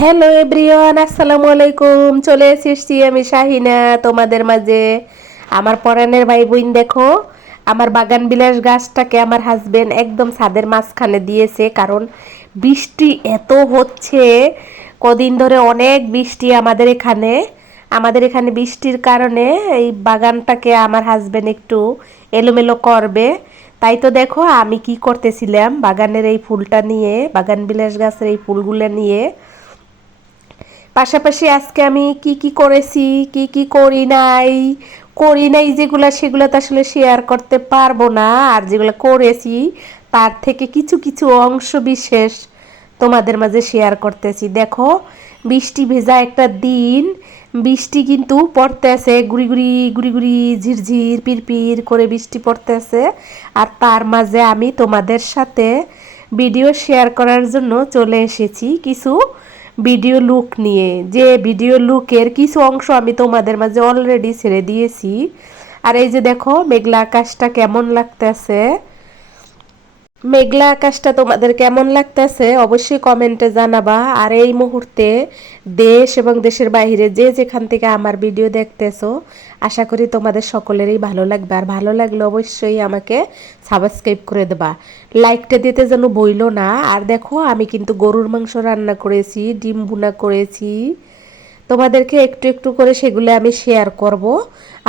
Hello everyone, আসসালামু আলাইকুম। চলে এসেছি আমি শাহিনা তোমাদের মাঝে। আমার পরাণের ভাই বোন দেখো, আমার বাগান বিলাস গাছটাকে আমার হাজবেন্ড একদম ছাদের মাঝখানে দিয়েছে, কারণ বৃষ্টি এত হচ্ছে। কদিন ধরে অনেক বৃষ্টি আমাদের এখানে বৃষ্টির কারণে এই বাগানটাকে আমার হাজবেন্ড একটু এলোমেলো করবে। তাই তো দেখো আমি কি করতেছিলাম, বাগানের এই ফুলটা নিয়ে, বাগান বিলাস গাছের এই ফুলগুলো নিয়ে পাশাপাশি আজকে আমি কি কি করেছি, কি কি করি নাই যেগুলা, সেগুলো তো আসলে শেয়ার করতে পারবো না। আর যেগুলো করেছি তার থেকে কিছু কিছু অংশ বিশেষ তোমাদের মাঝে শেয়ার করতেছি। দেখো, বৃষ্টি ভেজা একটা দিন, বৃষ্টি কিন্তু পড়তে আছে, গুড়ি গুড়ি গুড়ি গুড়ি ঝিরঝির পিরপির করে বৃষ্টি পড়তে আছে। আর তার মাঝে আমি তোমাদের সাথে ভিডিও শেয়ার করার জন্য চলে এসেছি কিছু ভিডিও লুক নিয়ে। যে ভিডিও লুকের কিছু অংশ আমি তোমাদের মাঝে অলরেডি ছেড়ে দিয়েছি। আর এই যে দেখো, মেঘলা আকাশটা কেমন লাগতেছে, মেঘলা আকাশটা তোমাদের কেমন লাগতেছে অবশ্যই কমেন্টে জানাবা। আর এই মুহূর্তে দেশ এবং দেশের বাইরে যে যেখান থেকে আমার ভিডিও দেখতেছো, আশা করি তোমাদের সকলেরই ভালো লাগবে। আর ভালো লাগলে অবশ্যই আমাকে সাবস্ক্রাইব করে দেবা, লাইকটা দিতে যেন বইলো না। আর দেখো, আমি কিন্তু গরুর মাংস রান্না করেছি, ডিম ভুনা করেছি, তোমাদেরকে একটু একটু করে সেগুলো আমি শেয়ার করব।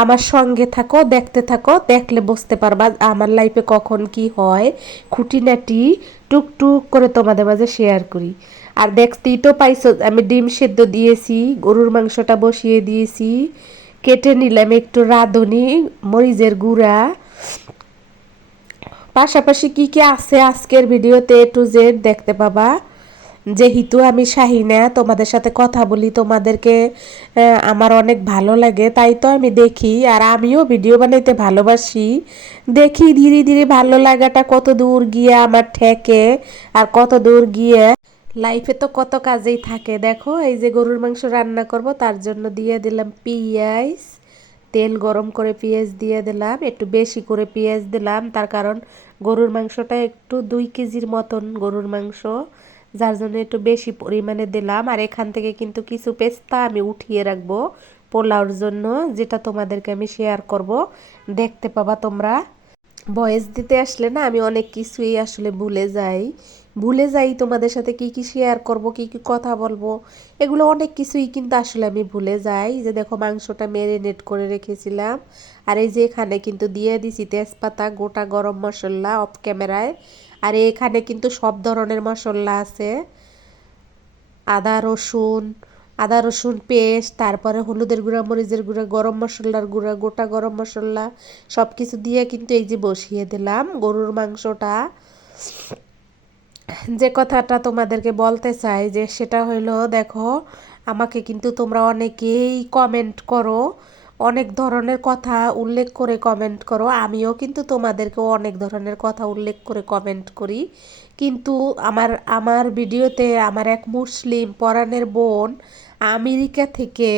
আমার সঙ্গে থাকো, দেখতে থাকো, দেখলে বুঝতে পারবা আমার লাইফে কখন কি হয়, খুঁটিনাটি টুকটুক করে তোমাদের মাঝে শেয়ার করি। আর দেখতেই তো পাইছো, আমি ডিম সেদ্ধ দিয়েছি, গরুর মাংসটা বসিয়ে দিয়েছি, কেটে নিলাম একটু রাঁধুনি, মরিচের গুঁড়া। পাশাপাশি কি কি আছে আজকের ভিডিওতে এ টু জেড দেখতে পাবা। যেহেতু আমি শাহিনা, তোমাদের সাথে কথা বলি, তোমাদেরকে আমার অনেক ভালো লাগে, তাই তো আমি দেখি। আর আমিও ভিডিও বানাইতে ভালোবাসি, দেখি ধীরে ধীরে ভালো লাগাটা কত দূর গিয়ে আমার ঠেকে, আর কত দূর গিয়ে লাইফে তো কত কাজেই থাকে। দেখো, এই যে গরুর মাংস রান্না করব, তার জন্য দিয়ে দিলাম পেঁয়াজ, তেল গরম করে পেঁয়াজ দিয়ে দিলাম, একটু বেশি করে পেঁয়াজ দিলাম, তার কারণ গরুর মাংসটা একটু 2 কেজির মতন গরুর মাংস, যার জন্য একটু বেশি পরিমাণে দিলাম। আর এখান থেকে কিন্তু কিছু পেস্তা আমি উঠিয়ে রাখবো পোলাওর জন্য, যেটা তোমাদেরকে আমি শেয়ার করব, দেখতে পাবা তোমরা। ভয়েস দিতে আসলে না আমি অনেক কিছুই আসলে ভুলে যাই তোমাদের সাথে কি কি শেয়ার করব, কি কি কথা বলবো, এগুলো অনেক কিছুই কিন্তু আসলে আমি ভুলে যাই। যে দেখো, মাংসটা ম্যারিনেট করে রেখেছিলাম, আর এই যে এখানে কিন্তু দিয়ে দিছি তেজপাতা, গোটা গরম মশলা অফ ক্যামেরায়। আর এখানে কিন্তু সব ধরনের মশলা আছে, আদা রসুন, আদা রসুন পেস্ট, তারপরে হলুদের গুঁড়া, মরিচের গুঁড়া, গরম মশলার গুঁড়া, গোটা গরম মশলা, সব কিছু দিয়ে কিন্তু এই যে বসিয়ে দিলাম গরুর মাংসটা। যে কথাটা তোমাদেরকে বলতে চাই, যে সেটা হইলো, দেখো, আমাকে কিন্তু তোমরা অনেকেই কমেন্ট করো, অনেক ধরনের কথা উল্লেখ করে কমেন্ট করো, আমিও কিন্তু তোমাদেরকে অনেক ধরনের কথা উল্লেখ করে কমেন্ট করি। কিন্তু আমার আমার ভিডিওতে আমার এক মুসলিম পরাণের বোন আমেরিকা থেকে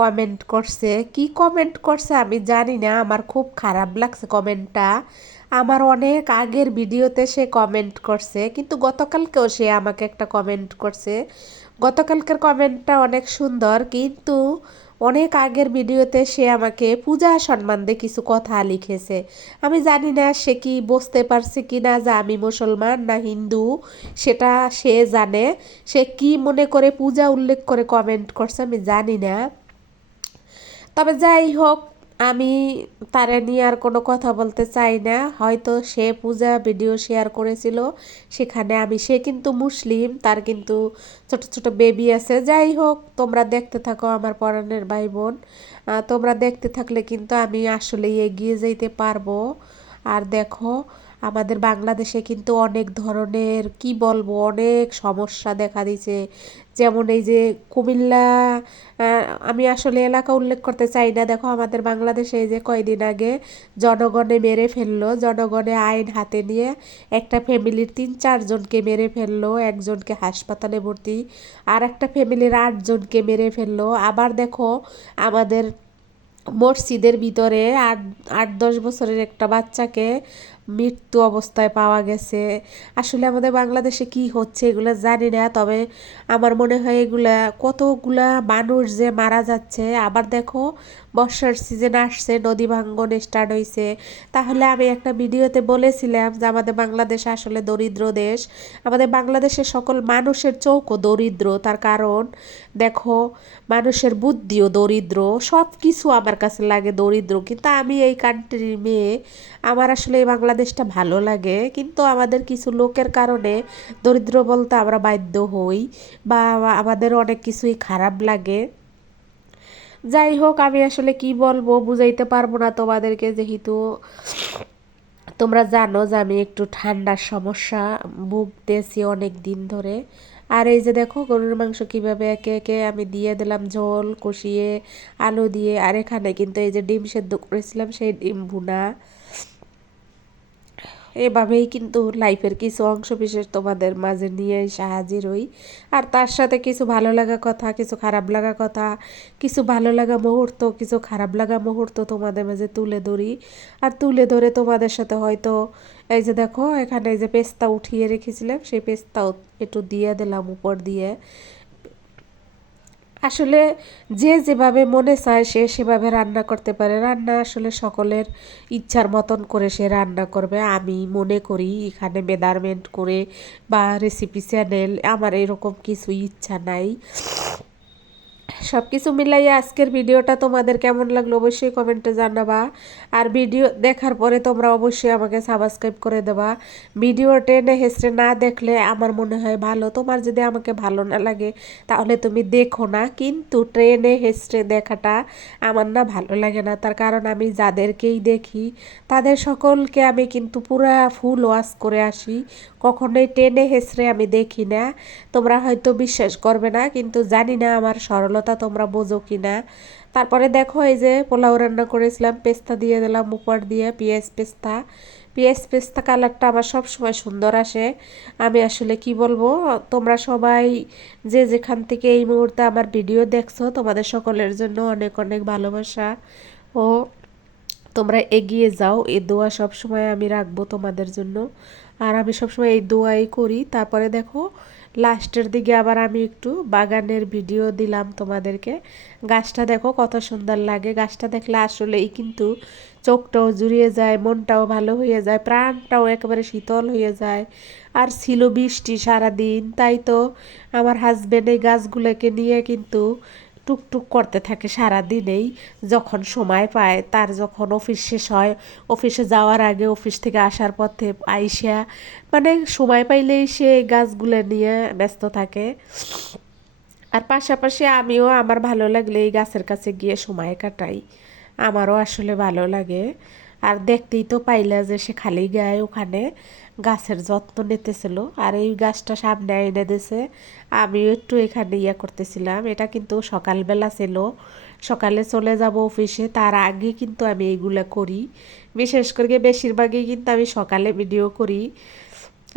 কমেন্ট করছে। কি কমেন্ট করছে আমি জানি না, আমার খুব খারাপ লাগছে কমেন্টটা। আমার অনেক আগের ভিডিওতে সে কমেন্ট করছে, কিন্তু গতকালকেও সে আমাকে একটা কমেন্ট করছে। গতকালকের কমেন্টটা অনেক সুন্দর, কিন্তু অনেক আগের ভিডিওতে সে আমাকে পূজা সম্বন্ধে কিছু কথা লিখেছে। আমি জানি না সে কি বুঝতে পারছে কি না যে আমি মুসলমান না হিন্দু, সেটা সে জানে। সে কি মনে করে পূজা উল্লেখ করে কমেন্ট করছে আমি জানি না। তবে যাই হোক, আমি তারে নিয়ে আর কোনো কথা বলতে চাই না। হয়তো সে পূজা ভিডিও শেয়ার করেছিল, সেখানে সে কিন্তু মুসলিম, তার কিন্তু ছোট ছোট বেবি আছে। যাই হোক, তোমরা দেখতে থাকো আমার পরাণের ভাই বোন, তোমরা দেখতে থাকলে কিন্তু আমি আসলেই এগিয়ে যেতে পারবো। আর দেখো, আমাদের বাংলাদেশে কিন্তু অনেক ধরনের, কি বলবো, অনেক সমস্যা দেখা দিছে। যেমন এই যে কুমিল্লা, আমি আসলে এলাকা উল্লেখ করতে চাই না। দেখো, আমাদের বাংলাদেশে এই যে কয়দিন আগে জনগণে মেরে ফেললো, জনগণে আইন হাতে নিয়ে একটা ফ্যামিলির 3-4 জনকে মেরে ফেললো, একজনকে হাসপাতালে ভর্তি, আর একটা ফ্যামিলির 8 জনকে মেরে ফেললো। আবার দেখো, আমাদের মসজিদের ভিতরে 8-10 বছরের একটা বাচ্চাকে মৃত্যু অবস্থায় পাওয়া গেছে। আসলে আমাদের বাংলাদেশে কি হচ্ছে এগুলো জানি না, তবে আমার মনে হয় এগুলা কতগুলা মানুষ যে মারা যাচ্ছে। আবার দেখো বর্ষার সিজন আসছে, নদী ভাঙ্গন স্টার্ট হয়েছে। তাহলে আমি একটা ভিডিওতে বলেছিলাম যে আমাদের বাংলাদেশ আসলে দরিদ্র দেশ। আমাদের বাংলাদেশের সকল মানুষের চোখও দরিদ্র, তার কারণ দেখো মানুষের বুদ্ধিও দরিদ্র, সব কিছু আমার কাছে লাগে দরিদ্র। কিন্তু আমি এই কান্ট্রির মেয়ে, আমার আসলে এই বাংলাদেশটা ভালো লাগে, কিন্তু আমাদের কিছু লোকের কারণে দরিদ্র বলতে আমরা বাধ্য হই, বা আমাদের অনেক কিছুই খারাপ লাগে। যাই হোক, আমি আসলে কি বলবো বুঝাইতে পারবো না তোমাদেরকে, যেহেতু তোমরা জানো যে আমি একটু ঠান্ডার সমস্যা ভুগতেছি অনেক দিন ধরে। আর এই যে দেখো গরুর মাংস কিভাবে একে একে আমি দিয়ে দিলাম ঝোল কষিয়ে আলু দিয়ে। আর এখানে কিন্তু এই যে ডিম সেদ্ধ করেছিলাম সেই ডিম ভুনা। এভাবেই কিন্তু লাইফের কিছু অংশ বিশেষ তোমাদের মাঝে নিয়ে এসে হাজির হই। আর তার সাথে কিছু ভালো লাগা কথা, কিছু খারাপ লাগা কথা, কিছু ভালো লাগা মুহূর্ত, কিছু খারাপ লাগা মুহূর্ত তোমাদের মাঝে তুলে ধরি। আর তুলে ধরে তোমাদের সাথে হয়তো এই যে দেখো এখানে এই যে পেস্তা উঠিয়ে রেখেছিলাম সেই পেস্তাও একটু দিয়ে দিলাম উপর দিয়ে। আসলে যে যেভাবে মনে চায় সে সেভাবে রান্না করতে পারে। রান্না আসলে সকলের ইচ্ছার মতন করে সে রান্না করবে। আমি মনে করি এখানে মেজারমেন্ট করে বা রেসিপি চ্যানেল আমার এরকম কিছু ইচ্ছা নাই। সব কিছু মিলাইয়া আজকের ভিডিওটা তোমাদের কেমন লাগলো অবশ্যই কমেন্টে জানাবা। আর ভিডিও দেখার পরে তোমরা অবশ্যই আমাকে সাবস্ক্রাইব করে দেবা। ভিডিও টেনে হেসড়ে না দেখলে আমার মনে হয় ভালো, তোমার যদি আমাকে ভালো না লাগে তাহলে তুমি দেখো না, কিন্তু ট্রেনে হেসড়ে দেখাটা আমার না ভালো লাগে না। তার কারণ আমি যাদেরকেই দেখি তাদের সকলকে আমি কিন্তু পুরা ফুল ওয়াশ করে আসি, কখনোই টেনে হেসড়ে আমি দেখি না। তোমরা হয়তো বিশ্বাস করবে না, কিন্তু জানি না আমার সরলতা তোমরা বোঝো কি না। তারপরে দেখো এই যে পোলাও রান্না করেছিলাম, পেস্তা দিয়ে দিলাম উপর দিয়ে, পেঁয়াজ পেস্তা। পেঁয়াজ পেস্তা কালারটা আমার সব সময় সুন্দর আসে। আমি আসলে কি বলবো, তোমরা সবাই যে যেখান থেকে এই মুহূর্তে আমার ভিডিও দেখছো তোমাদের সকলের জন্য অনেক অনেক ভালোবাসা ও তোমরা এগিয়ে যাও, এই দোয়া সব সময় আমি রাখবো তোমাদের জন্য। আর আমি সবসময় এই দোয়াই করি। তারপরে দেখো লাস্টের দিকে আবার আমি একটু বাগানের ভিডিও দিলাম তোমাদেরকে। গাছটা দেখো কত সুন্দর লাগে, গাছটা দেখলে আসলেই কিন্তু চোখটাও জুড়িয়ে যায়, মনটাও ভালো হয়ে যায়, প্রাণটাও একেবারে শীতল হয়ে যায়। আর ছিল বৃষ্টি সারাদিন, তাই তো আমার হাজবেন্ড এই গাছগুলোকে নিয়ে কিন্তু টুকটুক করতে থাকে সারা দিনেই। যখন সময় পায়, তার যখন অফিস শেষ হয়, অফিসে যাওয়ার আগে, অফিস থেকে আসার পথে আইসা, মানে সময় পাইলেই সে এই গাছগুলো নিয়ে ব্যস্ত থাকে। আর পাশাপাশি আমিও আমার ভালো লাগলে এই গাছের কাছে গিয়ে সময় কাটাই, আমারও আসলে ভালো লাগে। আর দেখতেই তো পাইলা যে সে খালি গায়ে ওখানে গাছের যত্ন নিতেছিল, আর এই গাছটা সামনে এনে দিয়েছে। আমিও একটু এখানে ইয়ে করতেছিলাম। এটা কিন্তু সকালবেলা ছিল, সকালে চলে যাব অফিসে, তার আগে কিন্তু আমি এইগুলা করি। বিশেষ করে বেশিরভাগই কিন্তু আমি সকালে ভিডিও করি।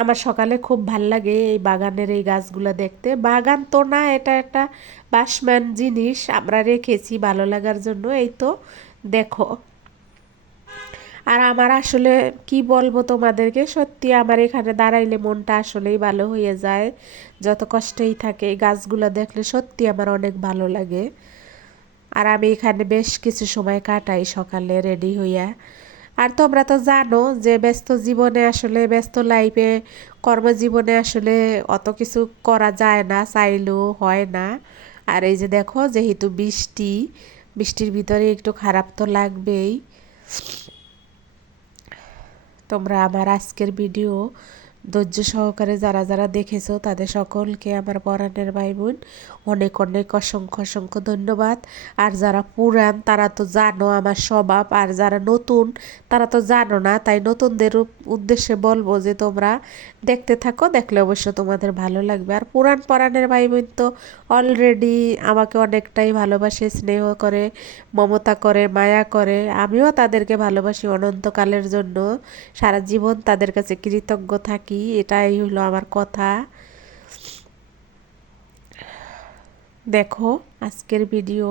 আমার সকালে খুব ভাল লাগে এই বাগানের এই গাছগুলো দেখতে। বাগান তো না, এটা একটা বাসমান জিনিস আমরা রেখেছি ভালো লাগার জন্য। এই তো দেখো। আর আমার আসলে কি বলবো তোমাদেরকে, সত্যি আমার এখানে দাঁড়াইলে মনটা আসলেই ভালো হয়ে যায়। যত কষ্টেই থাকে এই গাছগুলো দেখলে সত্যি আমার অনেক ভালো লাগে। আর আমি এখানে বেশ কিছু সময় কাটাই সকালে রেডি হইয়া। আর তোমরা তো জানো যে ব্যস্ত জীবনে আসলে, ব্যস্ত লাইফে, কর্মজীবনে আসলে অত কিছু করা যায় না, চাইলেও হয় না। আর এই যে দেখো যেহেতু বৃষ্টি, বৃষ্টির ভিতরে একটু খারাপ তো লাগবেই। তোমরা আমার আজকের ভিডিও ধৈর্য সহকারে যারা যারা দেখেছো তাদের সকলকে আমার পরাণের ভাই বোন অনেক অনেক অসংখ্য অসংখ্য ধন্যবাদ। আর যারা পুরান তারা তো জানো আমার স্বভাব, আর যারা নতুন তারা তো জানো না, তাই নতুনদের উদ্দেশ্যে বলবো যে তোমরা দেখতে থাকো, দেখলে অবশ্য তোমাদের ভালো লাগবে। আর পুরান পরাণের ভাই বোন তো অলরেডি আমাকে অনেকটাই ভালোবাসে, স্নেহ করে, মমতা করে, মায়া করে। আমিও তাদেরকে ভালোবাসি অনন্তকালের জন্য, সারা জীবন তাদের কাছে কৃতজ্ঞ থাকি, এটাই হলো আমার কথা। দেখো আজকের ভিডিও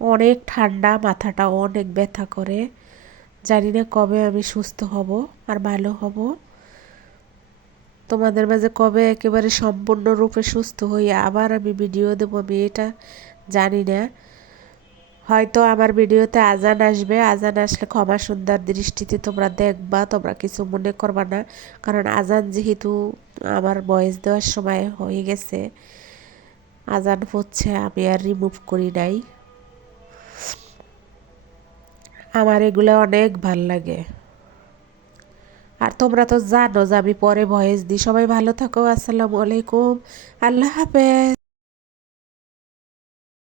অনেক ঠান্ডা, মাথাটা অনেক ব্যথা করে, জানি না কবে আমি সুস্থ হব আর ভালো হব। তোমাদের মাঝে কবে একেবারে সম্পূর্ণরূপে সুস্থ হই আবার আমি ভিডিও দেবো আমি এটা জানি না। হয়তো আমার ভিডিওতে আজান আসবে, আজান আসলে ক্ষমা সুন্দর দৃষ্টিতে তোমরা দেখবা, তোমরা কিছু মনে করবা না, কারণ আজান যেহেতু আমার ভয়েস দেওয়ার সময় হয়ে গেছে, আজান হচ্ছে, আমি আর রিমুভ করি নাই। আমার এগুলো অনেক ভাল লাগে। আর তোমরা তো জানো যে আমি পরে ভয়েস দিই। সবাই ভালো থাকো, আসসালামু আলাইকুম, আল্লাহ হাফেজ।